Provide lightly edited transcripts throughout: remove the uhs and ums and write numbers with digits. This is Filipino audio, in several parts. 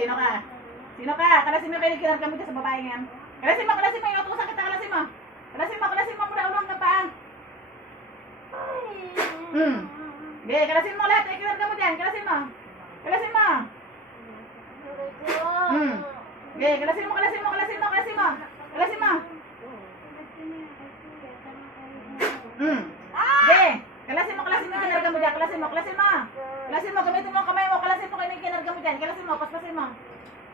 sino ka? Sino ka? Kalasin mo kayo kinargamit ka sa babae ngayon. Kalasin mo, inutusan kita, kalasin mo. Kalasin mo mula ulo hanggang paa. Okay, kalasin mo lahat, kinargamit yan, kalasin mo. Kalasin mo. Okay, kalasin mo. Kalasin mo. Okay, kalasin mo kinargamit mo dyan, kalasin mo. Kalasin mo, gamitin mo ang kamay mo, kalasin mo kayo yung kinargamit dyan, kalasin mo, paspasin mo.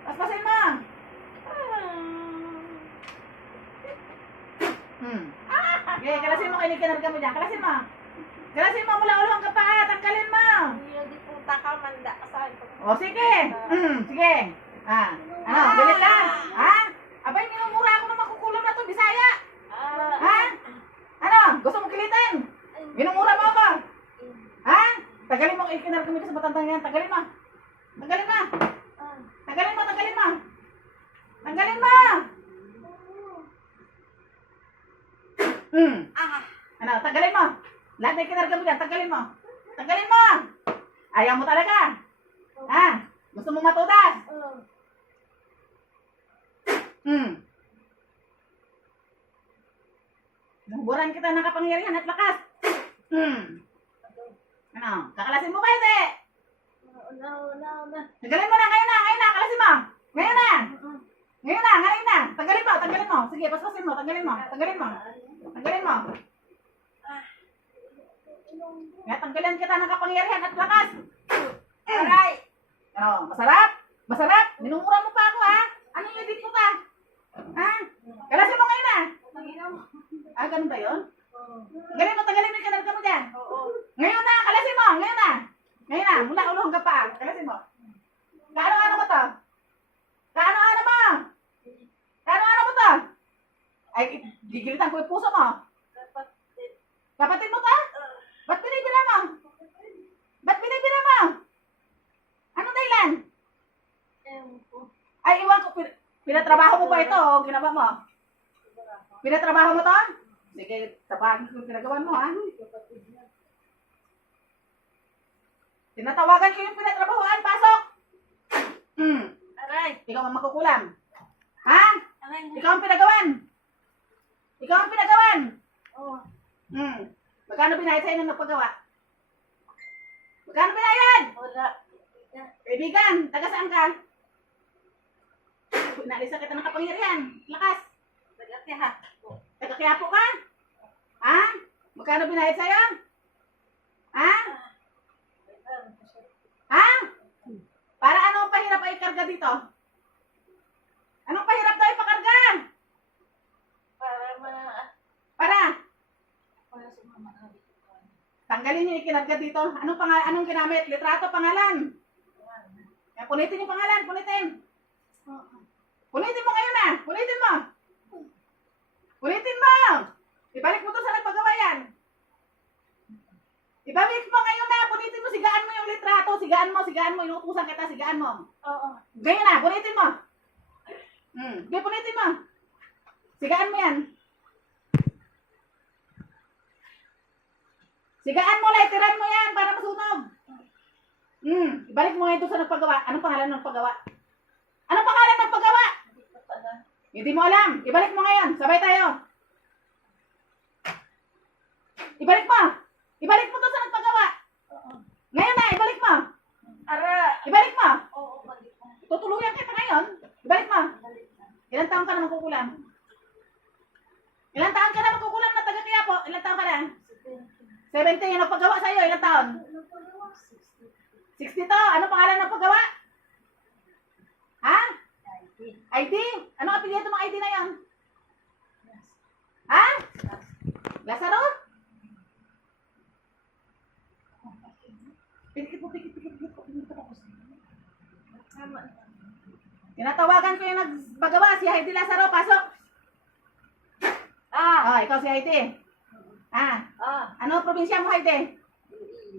Paspasin mo. Okay, kalasin mo kayo yung kinargamit dyan, kalasin mo. Kalasin mo mula ulo hanggang paa, tanggalin mo. Hindi punta ka, manda ka sa akin. O, sige. Sige. Ano, galit ka? Abay, minumura ako na makukulong na to, Bisaya. Ano, gusto mo kilitin? Minumura mo ako. Tagalin mo, kinargamit ka sa matandang yan. Tagalin mo. Tagalin mo. Ano, tagalin mo. Lahat na kinargamit yan, tagalin mo. Ayaw mo talaga. Gusto mo matutas? Naburan kita ng kapangyarihan at lakas. Ano, kakalasin mo ba hindi? Tagalin mo na, ngayon na, kalasin mo. Ngayon na. Tagalin mo. Sige, paspasin mo, tagalin mo. Tanggalan kita ng kapangyarihan at lakas. Aray! Ano, masarap? Minumura mo pa ako, ha? Ano yung edit mo ka? Kalasin mo ngayon na. Ganun ba yun? Tagalin mo yung kanal ka mo dyan. Ngayon na, kalasin mo, ngayon na, mula ulo hanggang paa, kalasin mo. Kaano mo to? Kaano mo to? Ay, gigilitan ko yung puso mo. Kapatid mo to? Ba't binibira mo? Anong dahilan? Ay, iwan ko, pinatrabaho mo ba ito o ginawa mo? Pinatrabaho mo to? Sige, tapakin ko yung pinagawan mo, ha? Tinatawagan ko yung pinatrabahoan, pasok! Aray! Ikaw ang makukulam. Ha? Aray! Ikaw ang pinagawan! Magkano binayad sa'yo nung nagpagawa? Magkano binayad? Wala. Kaibigan, taga saan ka? Naalisa kita ng kapangyarihan. Lakas. Taga Quiapo ka? Magkano binayad sa'yo? Para anong pahirap ay ikarga dito? Anong pahirap daw ipakarga? Para? Tanggalin niyo yung kinarga dito. Anong ginamit? Litrato, pangalan. Punitin yung pangalan, punitin. Punitin mo ngayon na. Punitin mo. Ibalik mo to sa nagpagawa yan. Ibalik mo ngayon na. Punitin mo, sigaan mo yung litrato. Sigaan mo. Inutusan kita, sigaan mo. Ngayon na, punitin mo. Okay, punitin mo. Sigaan mo yan. Sigaan mo, tiran mo yan para masunog. Ibalik mo ngayon ito sa nagpagawa. Anong pangalan ng paggawa? Hindi mo alam. Ibalik mo ngayon. Sabay tayo. Ibalik mo to sa nagpagawa. Ngayon na, ibalik mo. Ibalik mo. Tutuluyan kita ngayon. Ibalik mo. Ilang taon ka na magkukulam? Na taga Quiapo? Ilang taon ka na? 70 yung nagpagawa sa'yo. Ilang taon? 60 to. Ano pangalan ng paggawa? ID? Ano apelyido ng ID na yan? Lazaro? Pikit mo. Tinatawagan ko yung nagpagawa. Si Heidi Lazaro, pasok. Ikaw si Heidi. Ano probinsya mo, Heidi?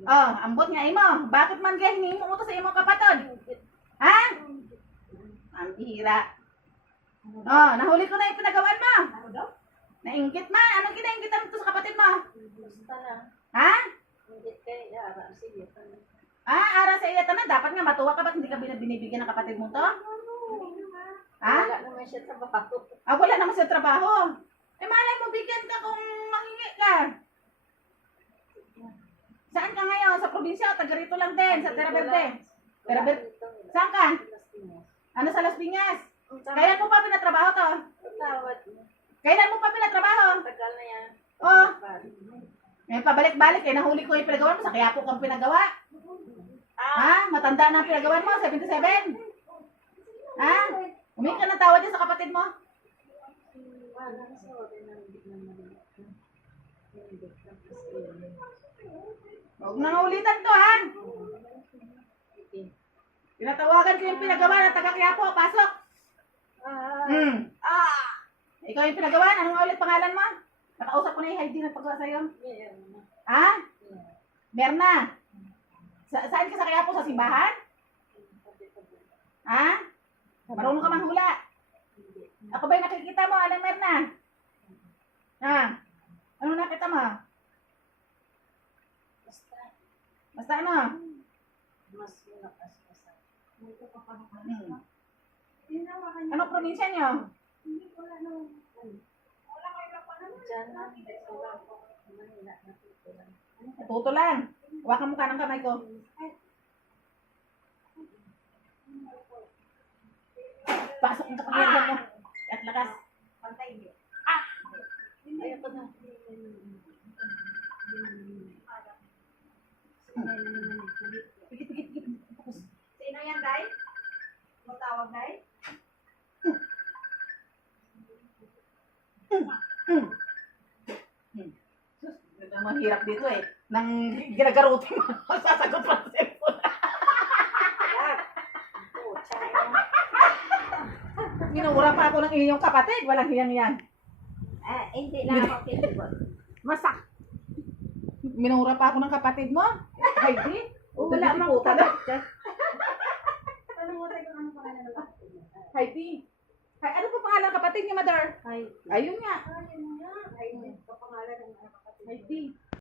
Ambot nga imo. Bakit man kaya hinihimo mo to sa imong kapatid? Ang bihira. Nahuli ko na yung pinagawan mo. Nainggit man. Anong kinainggitan mo to sa kapatid mo? Ara sa iya tanan, dapat nga matuwa ka ba't hindi ka binibigyan ng kapatid mo to? Ha? Wala naman siya trabaho. Wala naman sa trabaho. Malay mo, bigyan ka kung manghingi ka. Saan ka ngayon? Sa probinsya o taga rito lang din? Sa Tera Verde? Tera Verde? Saan ka? Ano sa Las Piñas? Kailan mo pa pinatrabaho to? Tawad. Kailan mo pa pinatrabaho? Tagal na yan. Oh, pabalik-balik eh. Nahuli ko yung pinagawa mo. Sa Quiapo kang pinagawa. Matanda na ang pinagawa mo. 77. Humingi ka ng tawad din sa kapatid mo. Huwag nang ulitan to, ha? Tinatawagan ko yung pinagawa ng taga Quiapo. Pasok. Ikaw yung pinagawa. Anong ulit pangalan mo? Nakausap ko na yung Heidi nagpagawa sa'yo. Merna. Saan ka sa Quiapo? Sa simbahan? Marunong ka manghula. Ako ba yung nakikita mo? Anong Merna? Ano nakita mo? Basta ano? Ano probinsya nyo? Tuto lang. Hawakan mo ka ng kamay ko. Pasok ang kapangyarihan mo. At lakas. Ayoko na. Pikit. Sino yan, Day? Matawag, Day? Mahirap dito eh. Nang ginagaruti mo, sasagot pa sa cellphone. Minura pa ako ng inyong kapatid. Walang hiyang yan. Hindi lang ako pinipot. Masak. Minura pa ako ng kapatid mo. Heidi. Wala mang puta na. Tanong mo tayo kung ano pangalan ng Heidi. Ano pa pangalan ng kapatid niya, mother? Ay, Ayun nga.